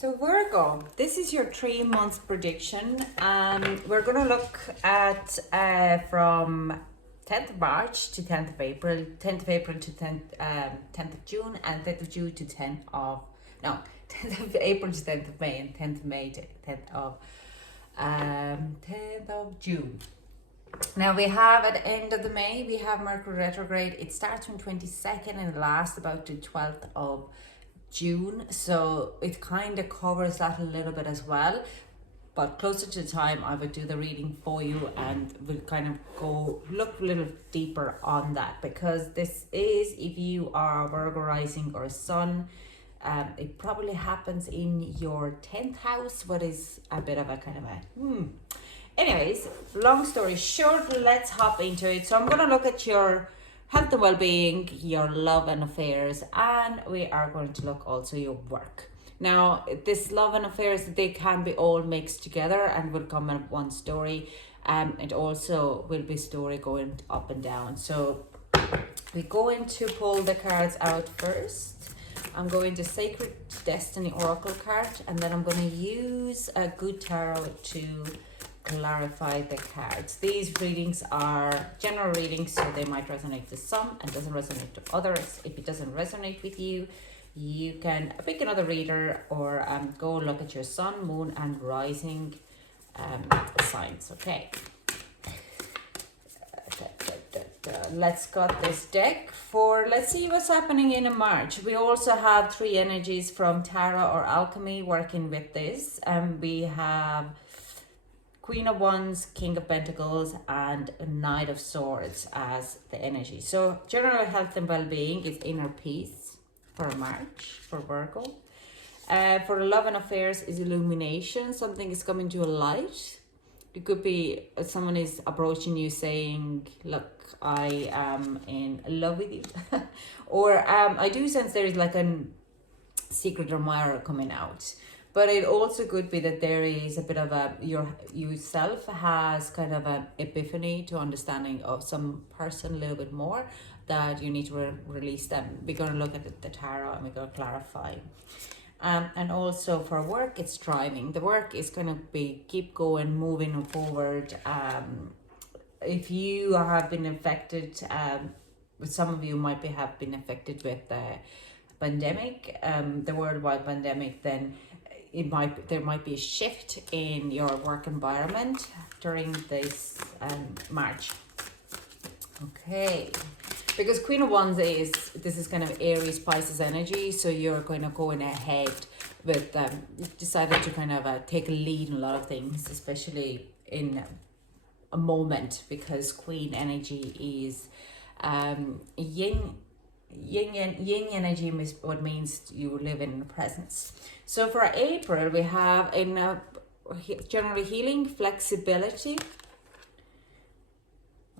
So Virgo, this is your 3 months prediction. We're going to look at from 10th of March to 10th of April, 10th of April to 10th of June, and 10th of June to 10th of April to 10th of May, and 10th of May to 10th of June. Now we have at the end of the May, we have Mercury retrograde. It starts on 22nd and lasts about the 12th of June, so it kind of covers that a little bit as well, but closer to the time I would do the reading for you and we'll kind of go look a little deeper on that, because this is, if you are a Virgo rising or a sun, it probably happens in your 10th house, what is a bit of a kind of a anyways, long story short, let's hop into it. So I'm going to look at your health and well-being, your love and affairs, and we are going to look also your work. Now, this love and affairs, they can be all mixed together and will come in one story. It also will be story going up and down. So we're going to pull the cards out first. I'm going to Sacred Destiny Oracle card, and then I'm going to use a good tarot to clarify the cards. These readings are general readings, so they might resonate to some and doesn't resonate to others. If it doesn't resonate with you, you can pick another reader or go look at your sun, moon and rising signs. Okay, let's got this deck for, let's see what's happening in March. We also have 3 energies from Tarot or Alchemy working with this, and we have Queen of Wands, King of Pentacles, and Knight of Swords as the energy. So general health and well-being is inner peace for March, for Virgo. For love and affairs is illumination. Something is coming to a light. It could be someone is approaching you saying, look, I am in love with you. Or I do sense there is like a secret admirer coming out. But it also could be that there is a bit of a, yourself has kind of an epiphany to understanding of some person a little bit more, that you need to release them. We're going to look at the tarot and we're going to clarify. And also for work, it's striving. The work is going to be keep going, moving forward. If you have been affected, some of you might have been affected with the pandemic, the worldwide pandemic, then there might be a shift in your work environment during this March. Okay, because Queen of Wands this is kind of Aries Pisces energy, so you're going to go in ahead with you've decided to kind of take a lead in a lot of things, especially in a moment, because Queen energy is yin energy is what means you live in the presence. So for April, we have in generally healing, flexibility.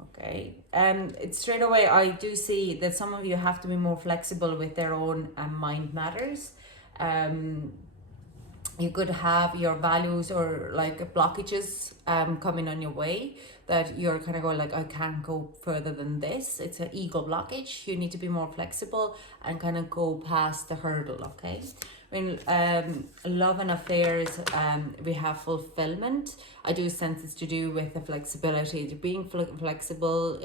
Okay, and straight away I do see that some of you have to be more flexible with their own mind matters. You could have your values or like blockages coming on your way, that you're kind of going like, I can't go further than this. It's an ego blockage. You need to be more flexible and kind of go past the hurdle. Okay, in love and affairs, we have fulfillment. I do sense it's to do with the flexibility, being flexible,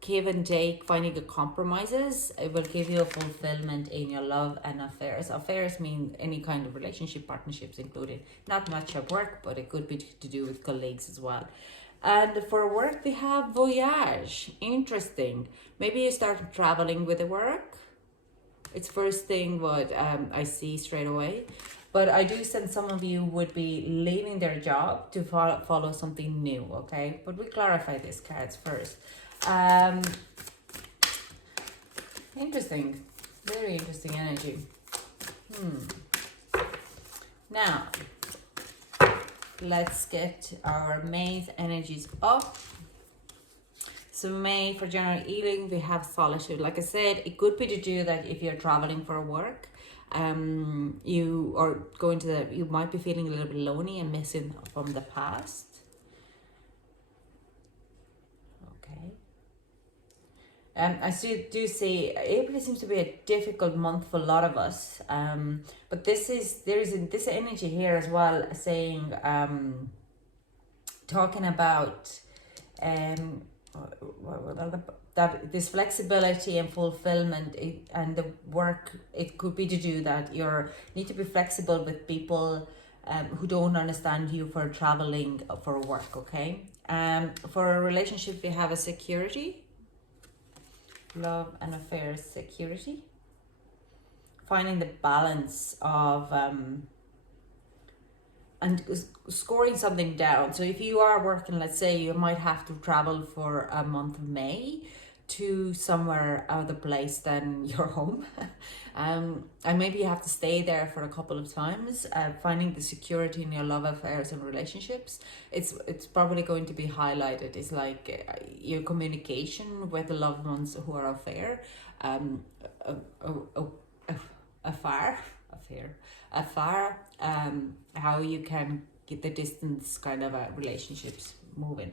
give and take, finding the compromises. It will give you a fulfillment in your love and affairs. Affairs mean any kind of relationship, partnerships included. Not much at work, but it could be to do with colleagues as well. And for work, we have voyage. Interesting. Maybe you start traveling with the work. It's first thing what I see straight away. But I do sense some of you would be leaving their job to follow something new, okay? But we clarify these cards first. Interesting. Very interesting energy. Now, let's get our May's energies up. So May, for general healing, we have solitude. Like I said, it could be to do that if you're traveling for work. You are going to you might be feeling a little bit lonely and missing from the past. Okay. I do see April seems to be a difficult month for a lot of us. But this energy here as well, saying talking about that this flexibility and fulfillment, and the work, it could be to do that. You need to be flexible with people who don't understand you for traveling for work. Okay. For a relationship, we have a security, love and affairs, security, finding the balance of and scoring something down. So if you are working, let's say you might have to travel for a month of May to somewhere other place than your home. And maybe you have to stay there for a couple of times. Finding the security in your love affairs and relationships, it's probably going to be highlighted. It's like your communication with the loved ones who are affair, afar, how you can get the distance kind of relationships moving.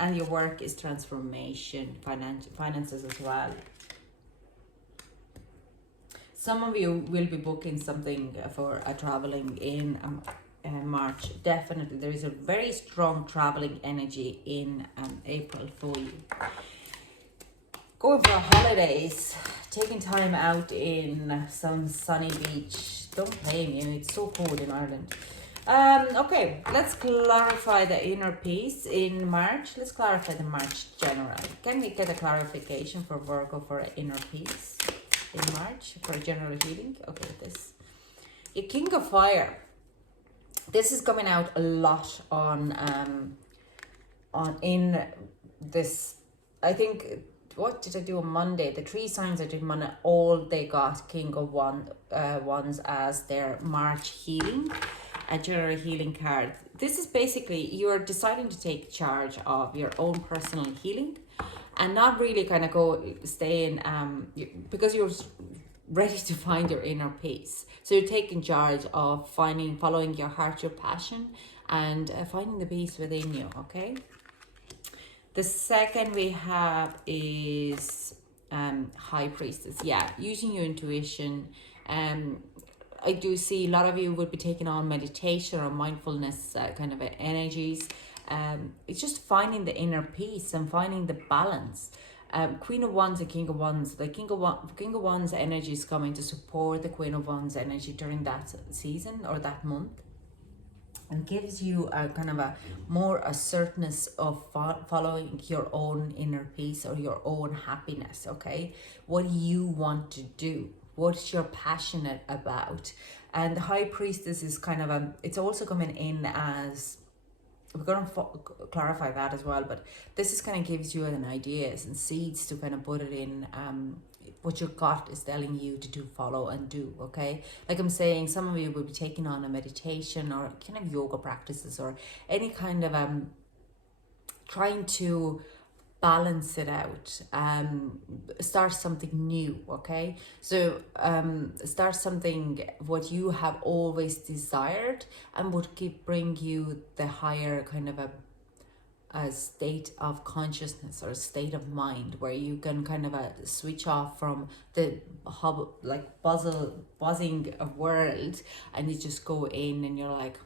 And your work is transformation, finances as well. Some of you will be booking something for a traveling in March. Definitely, there is a very strong traveling energy in April for you. Going for holidays, taking time out in some sunny beach. Don't blame you, it's so cold in Ireland. Okay, let's clarify the inner peace in March. Let's clarify the March general. Can we get a clarification for Virgo for inner peace in March for a general healing? Okay, this. A King of Fire. This is coming out a lot on in this. I think, what did I do on Monday? The 3 signs I did Monday, all they got King of Wands as their March healing, a general healing card. This is basically you're deciding to take charge of your own personal healing and not really kind of stay in because you're ready to find your inner peace. So you're taking charge of following your heart, your passion, and finding the peace within you. Okay. The second we have is High Priestess. Yeah, using your intuition. I do see a lot of you will be taking on meditation or mindfulness kind of energies. It's just finding the inner peace and finding the balance. Queen of Wands and King of Wands. The King of Wands energy is coming to support the Queen of Wands energy during that season or that month, and gives you a kind of a more assertiveness of following your own inner peace or your own happiness. Okay, what do you want to do? What you're passionate about? And the High Priestess is kind of it's also coming in as, we're going to clarify that as well, but this is kind of gives you an ideas and seeds to kind of put it in what your gut is telling you to do, follow and do. Okay, like I'm saying, some of you will be taking on a meditation or kind of yoga practices or any kind of trying to balance it out, start something new. Okay, so start something what you have always desired and would bring you the higher kind of a state of consciousness or a state of mind where you can kind of switch off from the buzzing world, and you just go in and you're like,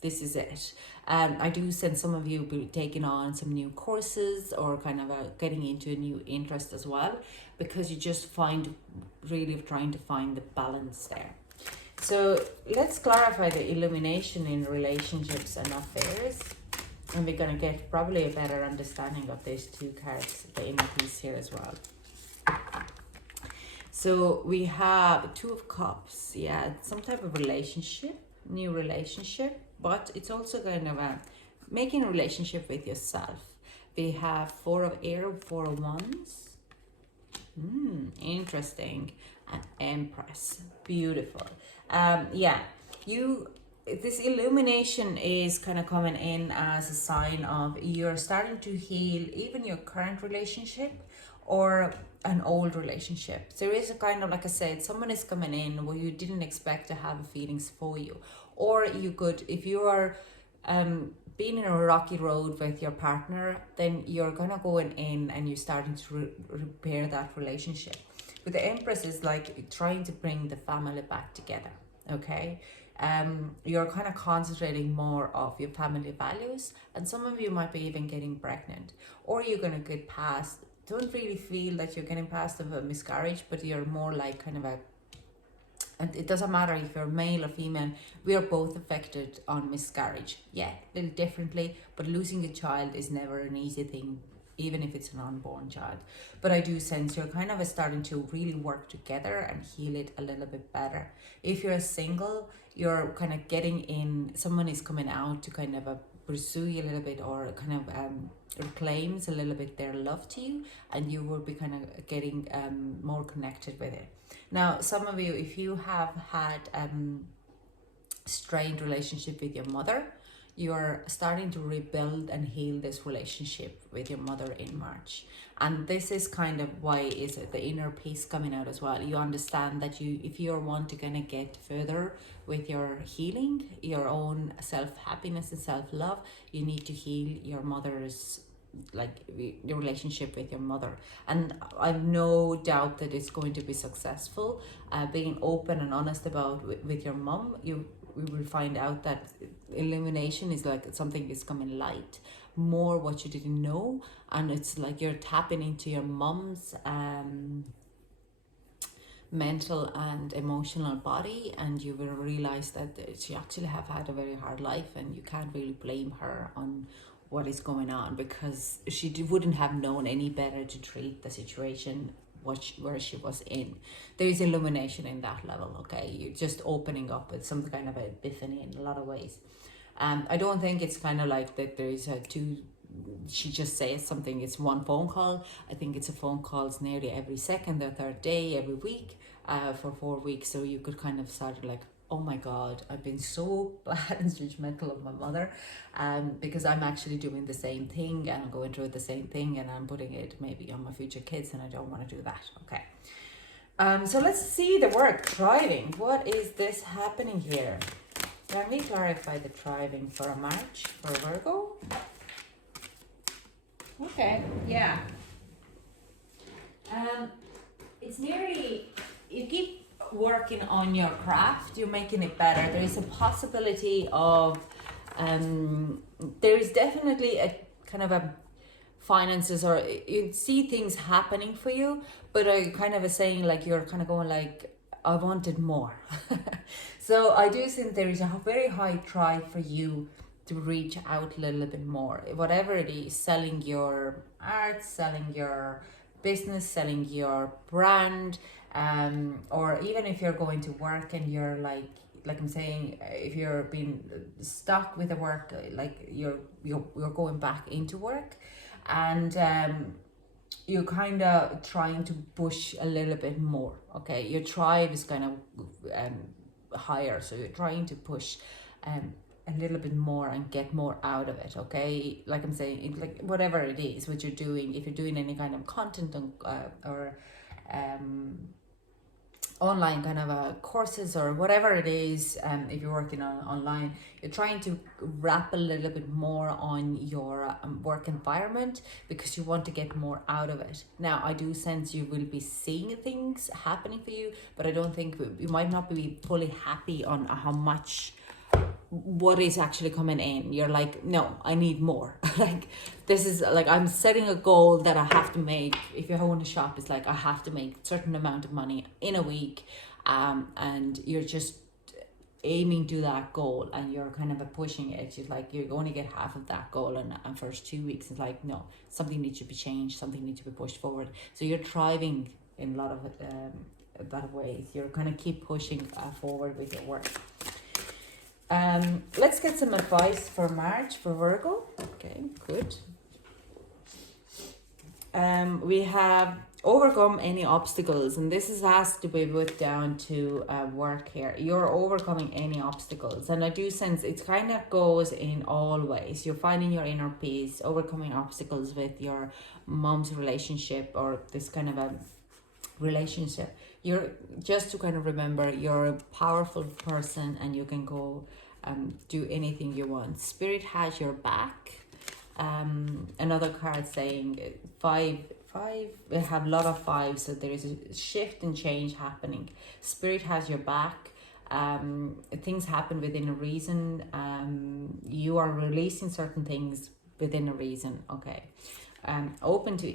this is it. I do sense some of you will be taking on some new courses or kind of getting into a new interest as well, because you just really trying to find the balance there. So let's clarify the illumination in relationships and affairs. And we're going to get probably a better understanding of these 2 cards, the inner peace here as well. So we have 2 of Cups. Yeah, some type of relationship, new relationship, but it's also kind of making a relationship with yourself. We have 4 of Air, 4 of Wands. Interesting. And Empress. Beautiful. Yeah, this illumination is kind of coming in as a sign of you're starting to heal even your current relationship or an old relationship. There is a kind of, like I said, someone is coming in where you didn't expect to have feelings for you, or you could, if you are being in a rocky road with your partner, then you're gonna go in and you're starting to repair that relationship. But the Empress is like trying to bring the family back together. Okay, you're kind of concentrating more of your family values, and some of you might be even getting pregnant, or you're gonna get past. Don't really feel that you're getting past of a miscarriage, but you're more like kind of a, and it doesn't matter if you're male or female, we are both affected on miscarriage. Yeah, a little differently, but losing a child is never an easy thing, even if it's an unborn child. But I do sense you're kind of starting to really work together and heal it a little bit better. If you're single, you're kind of getting in, someone is coming out to kind of pursue you a little bit, or kind of reclaims a little bit their love to you, and you will be kind of getting more connected with it. Now, some of you, if you have had strained relationship with your mother, you are starting to rebuild and heal this relationship with your mother in March. And this is kind of why is it the inner peace coming out as well. You understand that you, if you want to kind of get further with your healing, your own self-happiness and self-love, you need to heal your mother's, like your relationship with your mother. And I've no doubt that it's going to be successful. Being open and honest about with your mom, we will find out that illumination is like something is coming light, more what you didn't know, and it's like you're tapping into your mom's mental and emotional body, and you will realize that she actually have had a very hard life, and you can't really blame her on what is going on, because she wouldn't have known any better to treat the situation where she was in. There is illumination in that level. Okay, you're just opening up with some kind of a epiphany in a lot of ways. I don't think it's kind of like that there is a two, she just says something, it's one phone call. I think it's a phone calls nearly every second or third day every week for 4 weeks. So you could kind of start like, oh my God, I've been so bad and judgmental of my mother, because I'm actually doing the same thing and I'm going through the same thing, and I'm putting it maybe on my future kids, and I don't want to do that. Okay. So let's see the work, thriving. What is this happening here? Can we clarify the thriving for March for Virgo? Okay, yeah. It's nearly, you keep working on your craft, you're making it better. There is a possibility of there is definitely a kind of a finances, or you see things happening for you, but I kind of a saying like you're kind of going like, I wanted more. So I do think there is a very high drive for you to reach out a little bit more, whatever it is, selling your art, selling your business, selling your brand, or even if you're going to work and you're like I'm saying, if you're being stuck with the work, like you're going back into work, and you're kind of trying to push a little bit more. Okay, your drive is kind of higher, so you're trying to push a little bit more and get more out of it. Okay, like I'm saying, like whatever it is what you're doing, if you're doing any kind of content on, or online kind of courses or whatever it is, if you're working on online, you're trying to wrap a little bit more on your work environment, because you want to get more out of it. Now I do sense you will be seeing things happening for you, but I don't think you might not be fully happy on how much, what is actually coming in. You're like, no, I need more. Like this is like, I'm setting a goal that I have to make. If you own a shop, it's like I have to make a certain amount of money in a week, and you're just aiming to that goal, and you're kind of pushing it. It's like you're going to get half of that goal, and first 2 weeks it's like, no, something needs to be changed, something needs to be pushed forward. So you're thriving in a lot of ways. You're kind of keep pushing forward with your work. Let's get some advice for March for Virgo. Okay, good. We have overcome any obstacles, and this has to be put down to work here. You're overcoming any obstacles, and I do sense it kind of goes in all ways. You're finding your inner peace, overcoming obstacles with your mom's relationship, or this kind of a relationship. You're just to kind of remember you're a powerful person, and you can go do anything you want. Spirit has your back. Another card saying five. We have a lot of fives, so there is a shift and change happening. Spirit has your back. Things happen within a reason. You are releasing certain things within a reason. Okay. Open to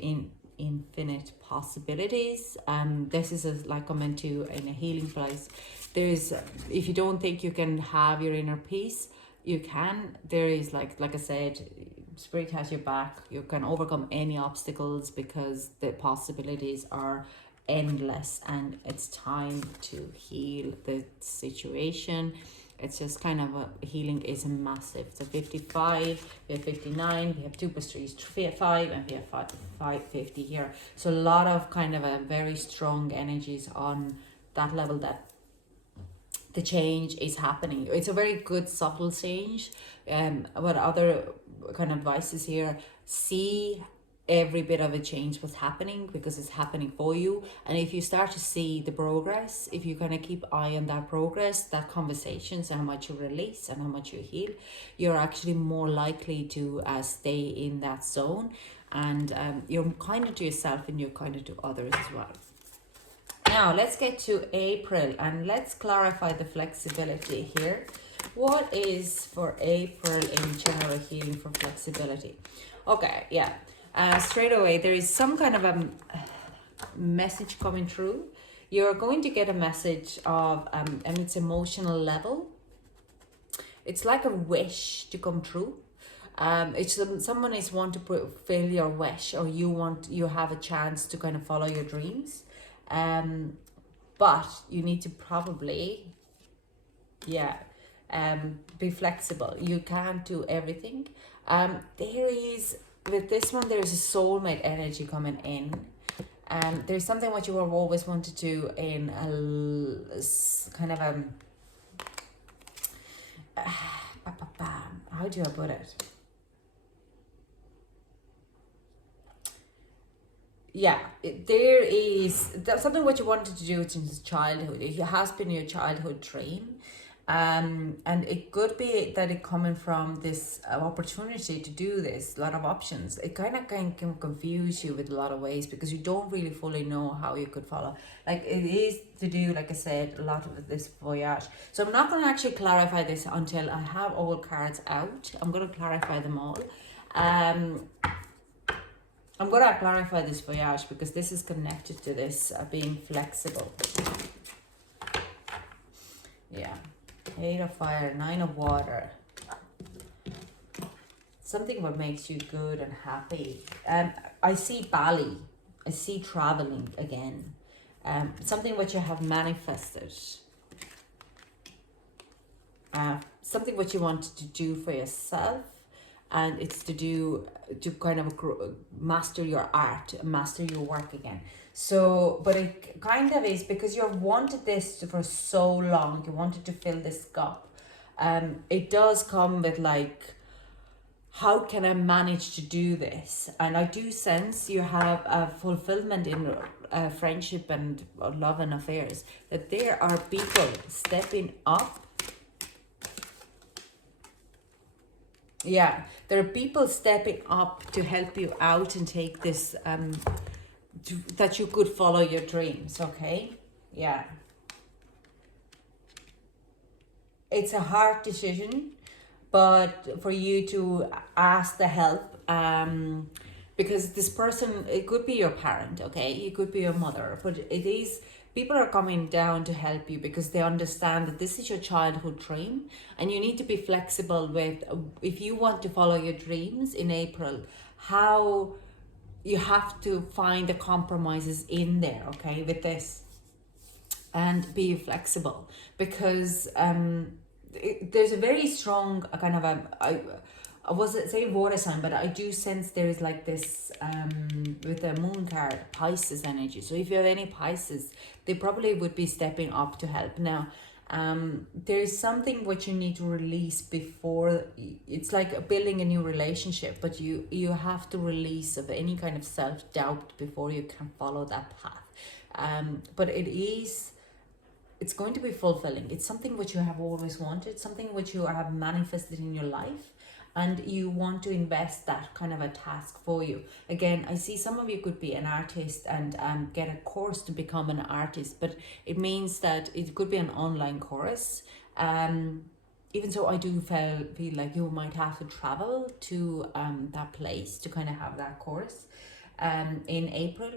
infinite possibilities. This is like coming to in a healing place. There's, if you don't think you can have your inner peace, you can. There is like I said, Spirit has your back. You can overcome any obstacles because the possibilities are endless, and it's time to heal the situation. It's just kind of a healing is massive. So 55, we have 59, we have 2 plus 3 is 5, and we have 550 here. So a lot of kind of a very strong energies on that level, that the change is happening. It's a very good subtle change. What other kind of advice is here, see every bit of a change was happening because it's happening for you. And if you start to see the progress, if you kind of keep eye on that progress, that conversations, and how much you release and how much you heal, you're actually more likely to stay in that zone. And you're kinder to yourself and you're kinder to others as well. Now let's get to April and let's clarify the flexibility here. What is for April in general healing for flexibility? Okay, yeah. Straight away, there is some kind of a message coming through. You're going to get a message of, and it's emotional level. It's like a wish to come true. It's someone is want to fulfill your wish, or you have a chance to kind of follow your dreams. But you need to probably, be flexible. You can't do everything. There is, with this one, there's a soulmate energy coming in. There's something what you have always wanted to do in a kind of how do I put it? Yeah, there is something what you wanted to do since childhood. It has been your childhood dream. And it could be that it coming from this opportunity to do this, a lot of options. It kind of can confuse you with a lot of ways because you don't really fully know how you could follow. Like it is to do, like I said, a lot of this voyage. So I'm not going to actually clarify this until I have all cards out. I'm going to clarify them all. I'm going to clarify this voyage because this is connected to this being flexible. Yeah. 8 of fire, 9 of water. Something what makes you good and happy. I see Bali. I see traveling again. Something what you have manifested. Something what you want to do for yourself. And it's to kind of master your art, master your work again. So, but it kind of is because you've wanted this for so long. You wanted to fill this gap. It does come with like, how can I manage to do this? And I do sense you have a fulfillment in friendship and love and affairs. That there are people stepping up. Yeah, there are people stepping up to help you out and take this, that you could follow your dreams, okay? Yeah. It's a hard decision, but for you to ask the help, because this person, it could be your parent, okay? It could be your mother, but it is, people are coming down to help you because they understand that this is your childhood dream and you need to be flexible with, if you want to follow your dreams in April, how you have to find the compromises in there, okay, with this, and be flexible because there's a very strong kind of I wasn't saying water sign, but I do sense there is like this with the moon card, Pisces energy. So if you have any Pisces, they probably would be stepping up to help. Now, there is something what you need to release before. It's like building a new relationship, but you have to release of any kind of self-doubt before you can follow that path. But it is it's going to be fulfilling. It's something which you have always wanted, something which you have manifested in your life, and you want to invest that kind of a task for you. Again, I see some of you could be an artist and get a course to become an artist, but it means that it could be an online course. Even so, I do feel like you might have to travel to that place to kind of have that course in April.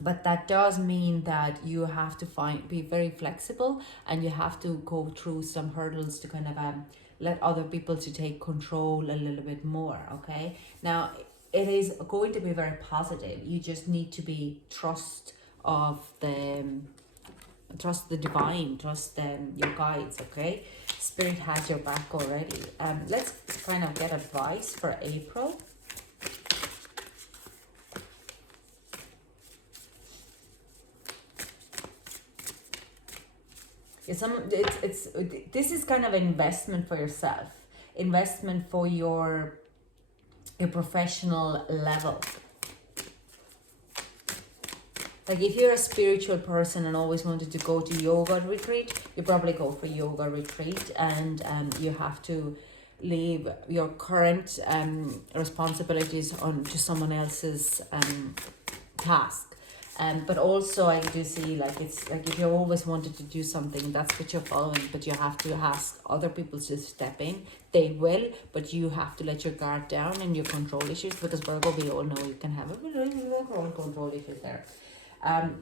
But that does mean that you have to be very flexible, and you have to go through some hurdles to kind of let other people to take control a little bit more. Okay, now it is going to be very positive. You just need to be trust the divine, trust your guides. Okay, spirit has your back already. Let's kind of get advice for April. This is kind of an investment for yourself, investment for your professional level. Like if you're a spiritual person and always wanted to go to yoga retreat, you probably go for yoga retreat, and you have to leave your current responsibilities on to someone else's task. But also I do see like it's like if you always wanted to do something, that's what you're following, but you have to ask other people to step in. They will, but you have to let your guard down and your control issues, because Virgo, we all know you can have a control issues there.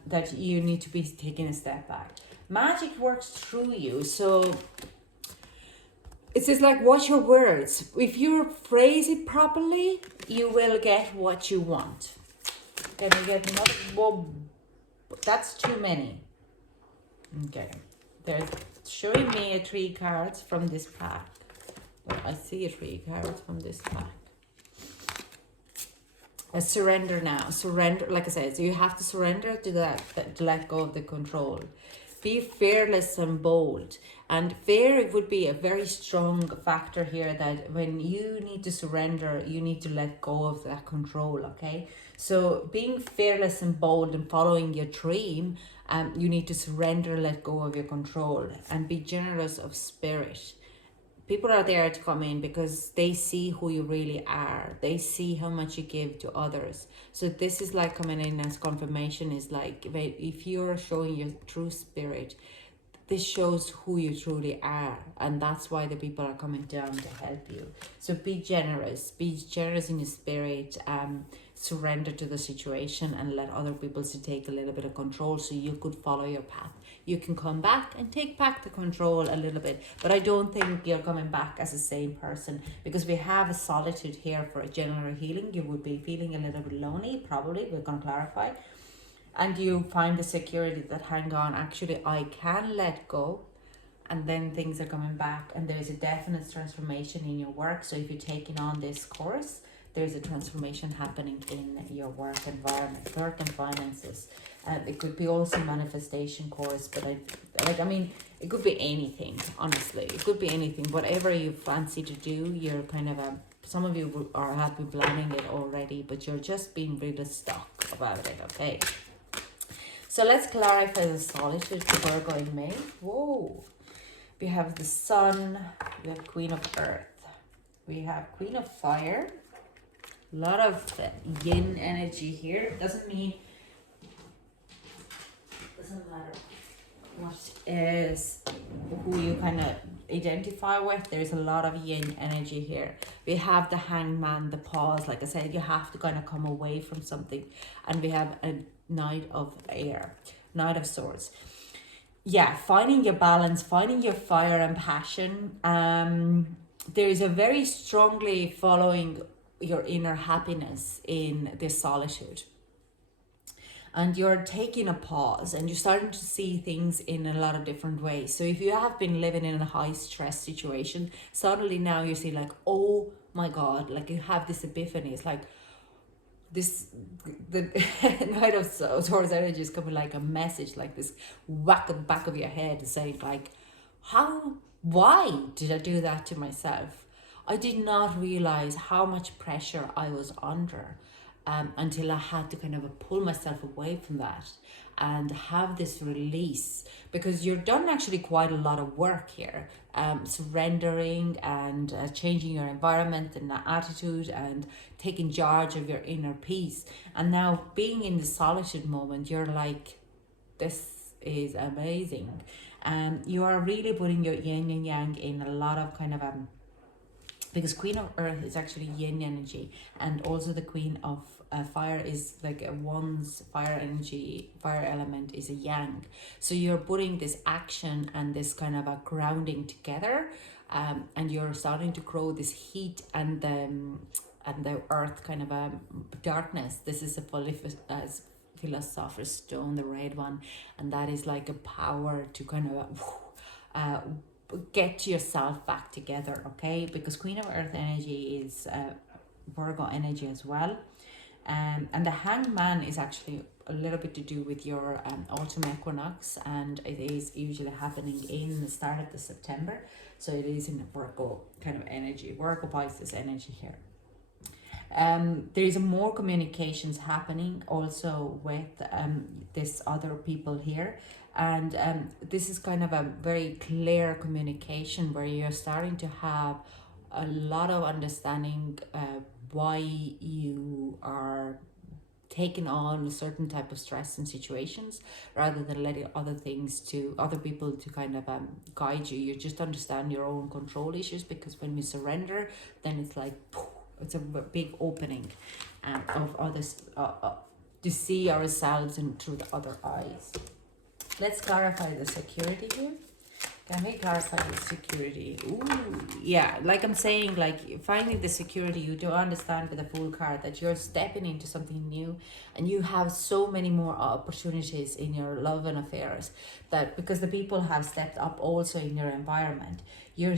That you need to be taking a step back. Magic works through you, so it says like, watch your words. If you phrase it properly, you will get what you want. Can we get another? Well, that's too many. Okay, they're showing me 3 cards from this pack. I see 3 cards from this pack. A surrender now. Surrender, like I said, so you have to surrender to that, to let go of the control. Be fearless and bold. And fear would be a very strong factor here, that when you need to surrender, you need to let go of that control, okay? So being fearless and bold and following your dream, you need to surrender, let go of your control, and be generous of spirit. People are there to come in because they see who you really are. They see how much you give to others. So this is like coming in as confirmation, is like if you're showing your true spirit, this shows who you truly are, and that's why the people are coming down to help you. So be generous in your spirit, surrender to the situation, and let other people to take a little bit of control so you could follow your path. You can come back and take back the control a little bit, but I don't think you're coming back as the same person, because we have a solitude here for a general healing. You would be feeling a little bit lonely, probably, we're going to clarify. And you find the security that, hang on, actually I can let go, and then things are coming back, and there's a definite transformation in your work. So if you're taking on this course, there's a transformation happening in your work environment, work and finances. It could be also manifestation course, but I mean, it could be anything, honestly. It could be anything, whatever you fancy to do. You're kind of some of you have been planning it already, but you're just being really stuck about it, okay? So let's clarify the solitude for Virgo in May. Whoa. We have the Sun, we have Queen of Earth, we have Queen of Fire. A lot of yin energy here. Doesn't matter what is who you kind of identify with. There's a lot of yin energy here. We have the Hangman, the pause. Like I said, you have to kind of come away from something. And we have a Knight of Air, Knight of Swords. Yeah, finding your balance, finding your fire and passion. There is a very strongly following your inner happiness in this solitude. And you're taking a pause, and you're starting to see things in a lot of different ways. So if you have been living in a high stress situation, suddenly now you see like, oh my God, like you have this epiphany. It's like the Knight of Swords energy is coming like a message, like this whack at the back of your head, saying like, why did I do that to myself? I did not realize how much pressure I was under. until I had to kind of pull myself away from that and have this release, because you've done actually quite a lot of work here, surrendering and changing your environment and attitude and taking charge of your inner peace. And now being in the solitude moment, you're like, this is amazing. You are really putting your yin and yang in a lot of kind of because Queen of Earth is actually yin energy, and also the Queen of fire is like a one's fire energy, fire element is a yang. So you're putting this action and this kind of a grounding together, and you're starting to grow this heat and the earth kind of a darkness. This is a philosopher's stone, the red one, and that is like a power to kind of get yourself back together, okay? Because Queen of Earth energy is Virgo energy as well. And the Hanged Man is actually a little bit to do with your autumn equinox, and it is usually happening in the start of the September. So it is in Virgo kind of energy, Virgo Pisces energy here. There is more communications happening also with this other people here, and this is kind of a very clear communication where you're starting to have a lot of understanding why you are taking on a certain type of stress and situations, rather than letting other people to kind of guide you. You just understand your own control issues, because when we surrender, then it's like it's a big opening of others to see ourselves and through the other eyes. Let's clarify the security here. Can we clarify the security? Ooh, yeah, like I'm saying, like finding the security, you do understand with the Fool card that you're stepping into something new, and you have so many more opportunities in your love and affairs, that because the people have stepped up also in your environment, you're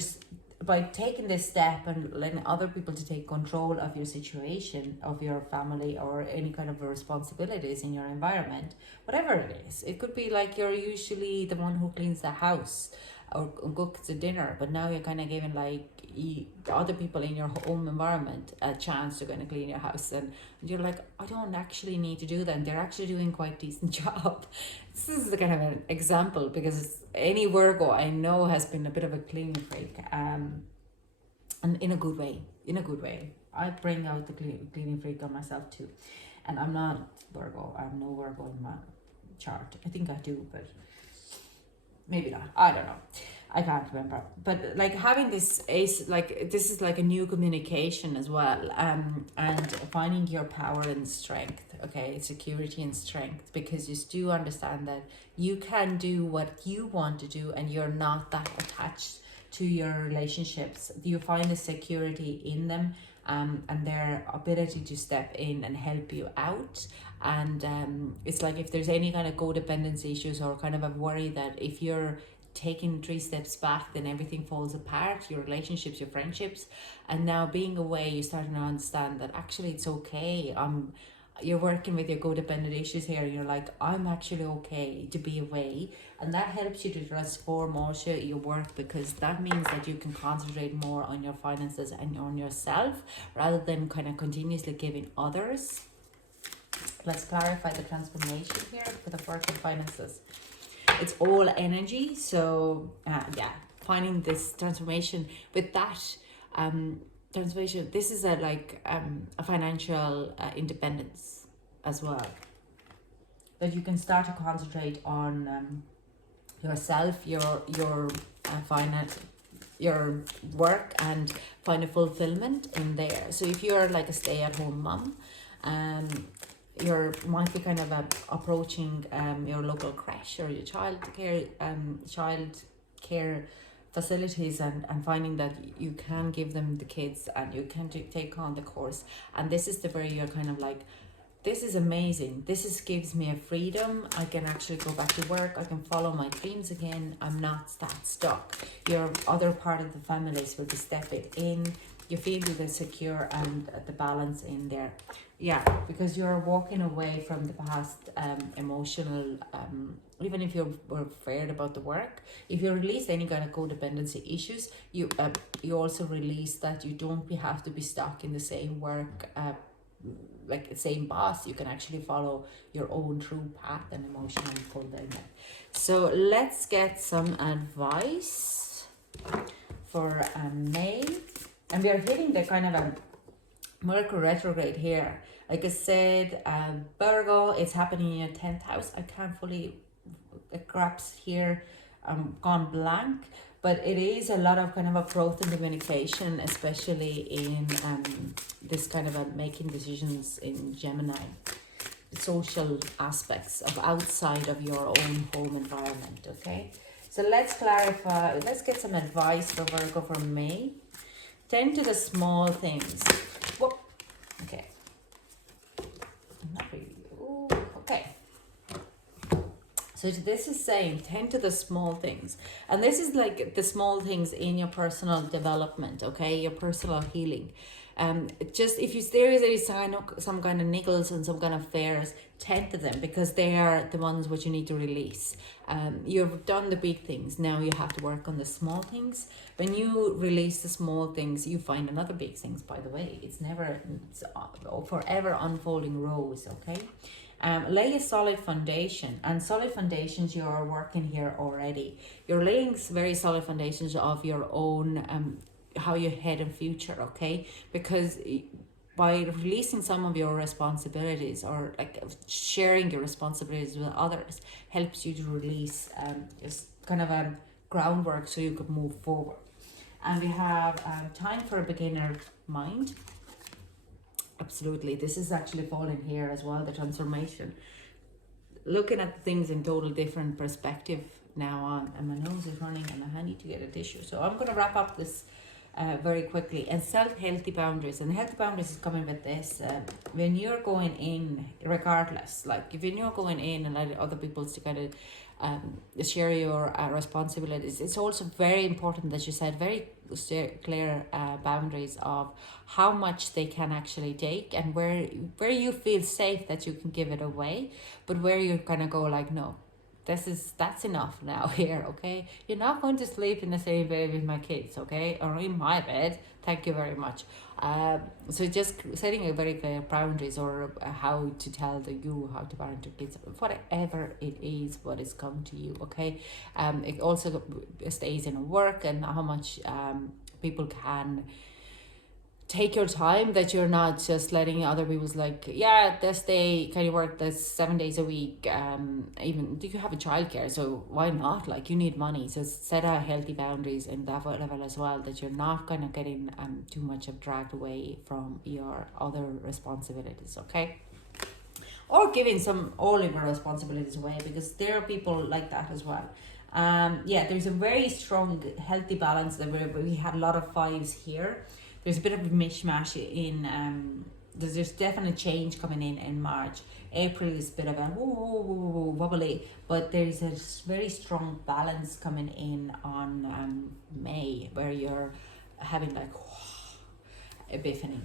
by taking this step and letting other people to take control of your situation, of your family, or any kind of responsibilities in your environment, whatever it is. It could be like you're usually the one who cleans the house or cooks the dinner, but now you're kind of giving like the other people in your home environment a chance to kind of clean your house, and you're like, I don't actually need to do that, and they're actually doing quite a decent job. This is the kind of an example, because any Virgo I know has been a bit of a cleaning freak, and in a good way. I bring out the cleaning freak on myself too, and I'm not Virgo. I have no Virgo in my chart. I think I do, but maybe not. I don't know. I can't remember. But like having this ace, like this is like a new communication as well, and finding your power and strength. Okay, security and strength, because you do understand that you can do what you want to do, and you're not that attached to your relationships. You find the security in them, and their ability to step in and help you out. And it's like if there's any kind of codependency issues, or kind of a worry that if you're taking 3 steps back, then everything falls apart, your relationships, your friendships. And now being away, you're starting to understand that actually it's okay. You're working with your codependent issues here, and you're like, I'm actually okay to be away, and that helps you to transform also your work, because that means that you can concentrate more on your finances and on yourself, rather than kind of continuously giving others. Let's clarify the transformation here for the work and finances. It's all energy, so yeah, finding this transformation with that transformation. This is a financial independence as well, that you can start to concentrate on yourself, your finance, your work, and find a fulfillment in there. So if you're like a stay-at-home mom, you might be kind of approaching your local creche or your child care facilities, and finding that you can give them the kids, and you can take on the course. And this is the where you're kind of like, this is amazing. Gives me a freedom. I can actually go back to work. I can follow my dreams again. I'm not that stuck. Your other part of the families will be stepping in. You feel the secure and the balance in there. Yeah, because you're walking away from the past emotional, even if you were afraid about the work. If you release any kind of codependency issues, you also release that you don't have to be stuck in the same work like the same boss. You can actually follow your own true path and emotional fulfillment. So let's get some advice for May. And we are hitting the kind of a Mercury retrograde here. Like I said, Virgo, it's happening in your 10th house. I can't fully grasp here. I'm gone blank. But it is a lot of kind of a growth in communication, especially in this kind of a making decisions in Gemini. Social aspects of outside of your own home environment, okay? So let's clarify, let's get some advice for Virgo for May. Tend to the small things. Whoop. Okay. Not really. Ooh, okay. So this is saying tend to the small things. And this is like the small things in your personal development, okay? Your personal healing. Just if you there is some kind of niggles and some kind of fears, tend to them, because they are the ones which you need to release. You've done the big things, now you have to work on the small things. When you release the small things, you find another big things, by the way. It's forever unfolding rose, okay? Lay a solid foundation, and solid foundations you are working here already. You're laying very solid foundations of your own how you head in future, okay? Because by releasing some of your responsibilities, or like sharing your responsibilities with others, helps you to release just kind of a groundwork so you could move forward. And we have time for a beginner mind. Absolutely, this is actually falling here as well, the transformation. Looking at things in total different perspective now on, and my nose is running and I need to get a tissue. So I'm going to wrap up this very quickly. And healthy boundaries, and healthy boundaries is coming with this. When you're going in, regardless, like if you're going in and let other people to kind of share your responsibilities, it's also very important that you set very clear boundaries of how much they can actually take, and where you feel safe that you can give it away, but where you're gonna go like, no, that's enough now here, okay? You're not going to sleep in the same bed with my kids, okay, or in my bed, thank you very much. So just setting a very clear boundaries, or how to tell how to parent your kids, whatever it is, what is come to you, okay? It also stays in work, and how much people can take your time, that you're not just letting other people's like, yeah, this day can you work this 7 days a week, even do you have a childcare, so why not, like you need money. So set a healthy boundaries in that level as well, that you're not kind of getting too much of dragged away from your other responsibilities, okay? Or giving all of your responsibilities away, because there are people like that as well. Yeah, there's a very strong healthy balance that we had a lot of fives here. There's a bit of a mishmash in, there's definite change coming in March. April is a bit of a wobbly, but there's a very strong balance coming in on May, where you're having like epiphany.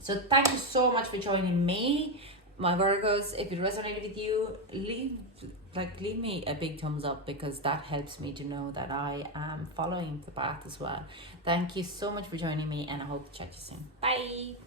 So thank you so much for joining me, my Virgos. If it resonated with you, leave me a big thumbs up, because that helps me to know that I am following the path as well. Thank you so much for joining me, and I hope to chat to you soon. Bye.